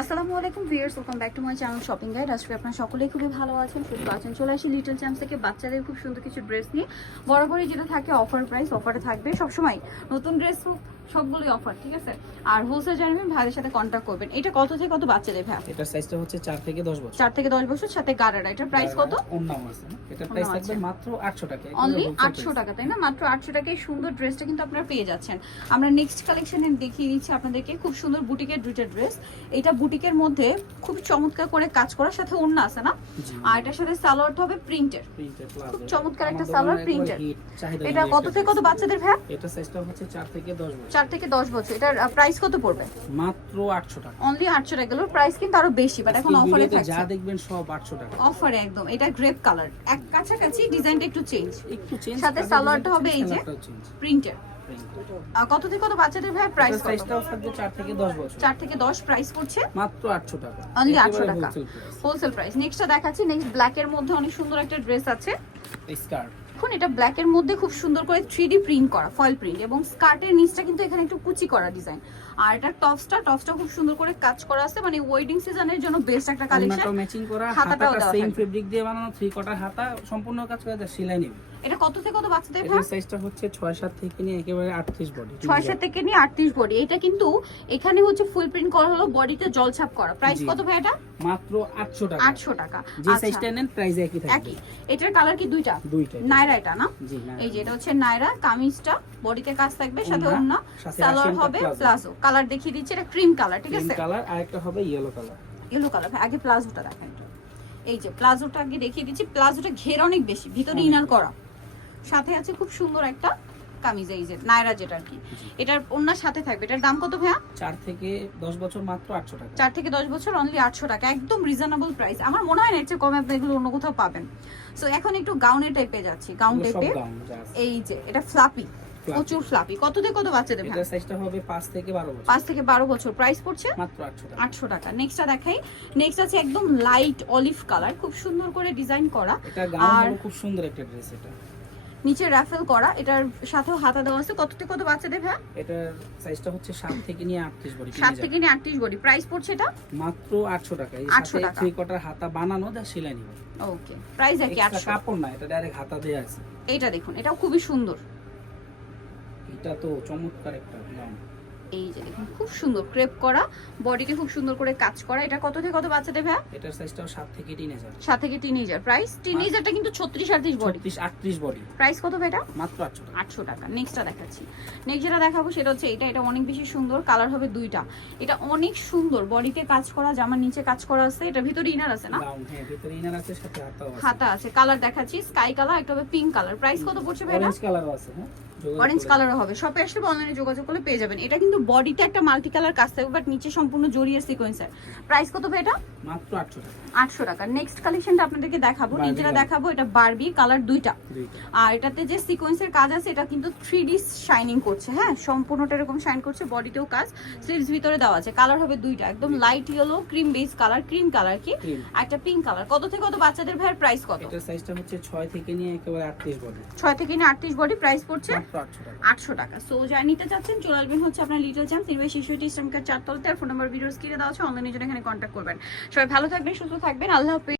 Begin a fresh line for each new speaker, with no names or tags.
আসসালামু আলাইকুম viewers, welcome back to my channel shopping guide. আজকে আপনারা সকলেই খুবই ভালো আছেন, সুস্থ আছেন। চলে আসি লিটল চ্যাম্প থেকে, বাচ্চাদের খুব সুন্দর কিছু ড্রেস নিয়ে। বরাবরই যেটা থাকে, অফার প্রাইস অফারে থাকবে। সবসময় নতুন ড্রেস সবগুলোই অফার ঠিক আছে? আর হোলসেল জানবেন ভাইদের সাথে কন্ট্যাক্ট করবেন। এটা কত থেকে কত বাচ্চাদের ভাই
এটার সাইজটা হচ্ছে 4 থেকে 10 বছর।
চার থেকে দশ বছর সাথে গাড়াটা এটার প্রাইস কত?
অন্যাও আছে। না? এটার প্রাইস থাকবে মাত্র 800 টাকা।
অনলি
wholesale
আটশো
price।
টাকা তাই না? মাত্র আটশো টাকায় সুন্দর ড্রেসটা কিন্তু আপনারা পেয়ে যাচ্ছেন। আমরা নেক্সট কালেকশনে দেখিয়ে দিচ্ছি আপনাদেরকে। খুব সুন্দর বুটিকের দুইটা ড্রেস এটা বুটিকের মধ্যে খুব চমৎকার করে কাজ করার সাথে অন্য আছে না? আর এটার সাথে সালোয়ারটা হবে প্রিন্টের খুব চমৎকার একটা সালোয়ার
চাহিদা
এটা কত থেকে কত বাচ্চাদের ভ্যা
এটার সাইজটা হচ্ছে 4 থেকে 10 বছর।
চার থেকে দশ বছর। এটার প্রাইস কত পড়বে?
মাত্র 800 টাকা।
অনলি আটশো টাকা। এগুলোর প্রাইস কিন্তু আরও বেশি বাট এখন অফারে থাকছে।
যা দেখবেন সব 800 টাকা।
অফারে একদম। এটা গ্রেপ কালার এক কাছাকাছি ডিজাইনটা একটু চেঞ্জ
একটু চেঞ্জ
সাথে সালোয়ারটা হবে এই যে প্রিন্টের কত থেকে কত বাচ্চাদের ভাই প্রাইস কত?
থাকবে 4 থেকে 10 বছর।
চার থেকে দশ প্রাইস পড়ছে।
মাত্র 800 টাকা।
Only 800 টাকা। হোলসেল প্রাইস নেক্সটটা দেখাচ্ছি। নেক্সট ব্ল্যাক এর মধ্যে অনেক সুন্দর একটা ড্রেস আছে।
স্কার্ট
দেখুন এটা ব্ল্যাক এর মধ্যে খুব সুন্দর করে থ্রি প্রিন্ট করা ফয়েল প্রিন্ট এবং স্কার্টের নিচটা কিন্তু এখানে একটু কুচি করা ডিজাইন আর এটা টপসটা টপসটা খুব সুন্দর করে কাজ করা আছে মানে ওয়েডিং সিজনের জন্য বেস্ট একটা কালেকশন
ম্যাচিং করা
হাতাটাও
হাতাটা
দেওয়া
সেম ফেব্রিক দিয়ে বানানো থ্রি কোয়ার্টার হাতা সম্পূর্ণ কাজ করে যা সেলাই নেবে।
এটা কত থেকে কত বাচ্চাদের
এটার সাইজটা হচ্ছে 6 7 থেকে নিয়ে একেবারে 38 বডি
ছয় সাত থেকে নিয়ে আটত্রিশ বডি এটা কিন্তু এখানে হচ্ছে ফুল প্রিন্ট করা হলো বডিতে জলছাপ করা। প্রাইস কত ভাই এটা?
মাত্র 800 টাকা।
আটশো টাকা।
যে
আচ্ছা,
সাইজটা নেন প্রাইস একই থাকবে।
একই। এটার কালার কি দুইটা?
দুইটাই।
এটা না? এই যে এটা হচ্ছে নাইরা কামিজটা বডিতে কাজ থাকবে সাথে
ওড়না,
সালোয়ার হবে প্লাজো। কালার দেখিয়ে দিচ্ছি এটা ক্রিম কালার ঠিক আছে?
কালার আর একটা হবে ইয়েলো কালার।
ইয়েলো কালার আগে প্লাজোটা দেখেন এই যে প্লাজোটা আগে দেখিয়ে দিচ্ছি প্লাজোটা ঘের অনেক বেশি ভিতরে ইনার করা। সাথে আছে খুব সুন্দর একটা কামিজ এই যে নাইরা যেটা আর কি। এটার ওন্নার সাথে থাকবে। এটার দাম কত ভাইয়া?
4 থেকে 10 বছর মাত্র 800 টাকা।
চার থেকে দশ বছর অনলি আটশো টাকা। একদম রিজনেবল প্রাইস আমার মনে হয় না এর চেয়ে কমে আপনি এগুলো অন্য কোথাও পাবেন। সো এখন একটু গাউনের টাইপে যাচ্ছি। গাউন টাইপে। এই যে এটা ফ্লাপি প্রচুর ফ্লাপি কত থেকে কত বাচ্চাদের
এটার সাইজটা হবে 5 থেকে 12 বছর।
পাঁচ থেকে বারো বছর। প্রাইস পড়ছে?
মাত্র 800 টাকা।
আটশো টাকা। নেক্সটটা দেখাই। নেক্সট আছে একদম লাইট অলিভ কালার খুব সুন্দর করে ডিজাইন করা।
এটা গাউন
আর-
খুব সুন্দর একটা ড্রেস এটা।
নিচে রাফেল করা এটার সাথেও হাতা দেওয়া আছে। কত থেকে কত বাচ্চাদের ভাই?
এটার সাইজটা হচ্ছে 7 থেকে নিয়ে 38 বডি
7 থেকে নিয়ে আটত্রিশ বডি। প্রাইস পড়ছে এটা?
মাত্র 800 টাকা। এই সাথে থ্রি কোয়ার্টার হাতা বানানো দা সেলাই নিবে।
ওকে প্রাইস একই
এক্সট্রা
আটশো।
কাপড় না এটা ডাইরেক্ট হাতা দেয়া আছে।
এইটা দেখুন এটাও খুবই সুন্দর।
এটা তো চমৎকার একটা গাউন।
এই যে দেখুন খুব সুন্দর ক্রেপ করা বডিকে খুব সুন্দর করে কাজ করা। এটা কত থেকে কত বাচ্চাদের ভাই
এটার সাইজটাও 7 থেকে 3000
সাত থেকে টিনেজার প্রাইস টিনেজারটা কিন্তু ছত্রিশ আটত্রিশ বডি
36 38 বডি
প্রাইস কত ভাই এটা
মাত্র 800 টাকা।
আটশো টাকা। নেক্সটটা দেখাচ্ছি। নেক্সট যেটা দেখাবো সেটা হচ্ছে এটা এটা অনেক বেশি সুন্দর। কালার হবে দুইটা। এটা অনেক সুন্দর। বডিতে কাজ করা জামার নিচে কাজ করা আছে। এটা ভিতরে ইনার আছে না?
হ্যাঁ ভিতরে ইনার আছে সাথে হাতাও আছে।
হাতা আছে। কালার দেখাচ্ছি। স্কাই কালার একটা হবে পিঙ্ক কালার প্রাইস কত পড়ছে ভাই এটা
অরেঞ্জ কালারও আছে হ্যাঁ।
অরেঞ্জ। কালারও হবে। শপে আসলে অনলাইনে যোগাযোগ করলে পেয়ে যাবেন। এটা কিন্তু বডিতে একটা মাল্টি কালার কাজ থাকবে বাট নিচে সম্পূর্ণ জড়িয়ে সিকোয়েন্সের প্রাইস কত ভাই এটা?
মাত্র 800 টাকা।
আটশো টাকা। নেক্সট কালেকশনটা আপনাদেরকে দেখাবো। নিজেরা দেখাবো। এটা বারবি কালার দুইটা। আর এটাতে যে সিকোয়েন্সের কাজ আছে এটা কিন্তু থ্রি ডি শাইনিং করছে। হ্যাঁ সম্পূর্ণটা এরকম শাইন করছে বডিতেও কাজ। স্লিভস ভিতরে দেওয়া আছে। কালার হবে দুইটা। একদম light yellow cream base colour cream colour কি? একটা পিঙ্ক কালার কত থেকে কত বাচ্চাদের ভাইয়ের প্রাইস কত?
এটার সাইজটা হচ্ছে 6 থেকে নিয়ে একেবারে 38 বডি
ছয় থেকে নিয়ে আটত্রিশ বডি প্রাইস পড়ছে।
800
আটশো টাকা। সো যা নিতে চাচ্ছেন, চলে আসবেন হচ্ছে আপনার লিটল চ্যাম্প নির্বাহী শিশুটি ইসলামিকার চারতলতে। আর ফোন নাম্বার ভিডিওস স্ক্রিনে দেওয়া আছে। অনলাইনে জন্য এখানে কন্ট্যাক্ট করবেন। সবাই ভালো থাকবেন, সুস্থ থাকবেন। আল্লাহ হাফেজ।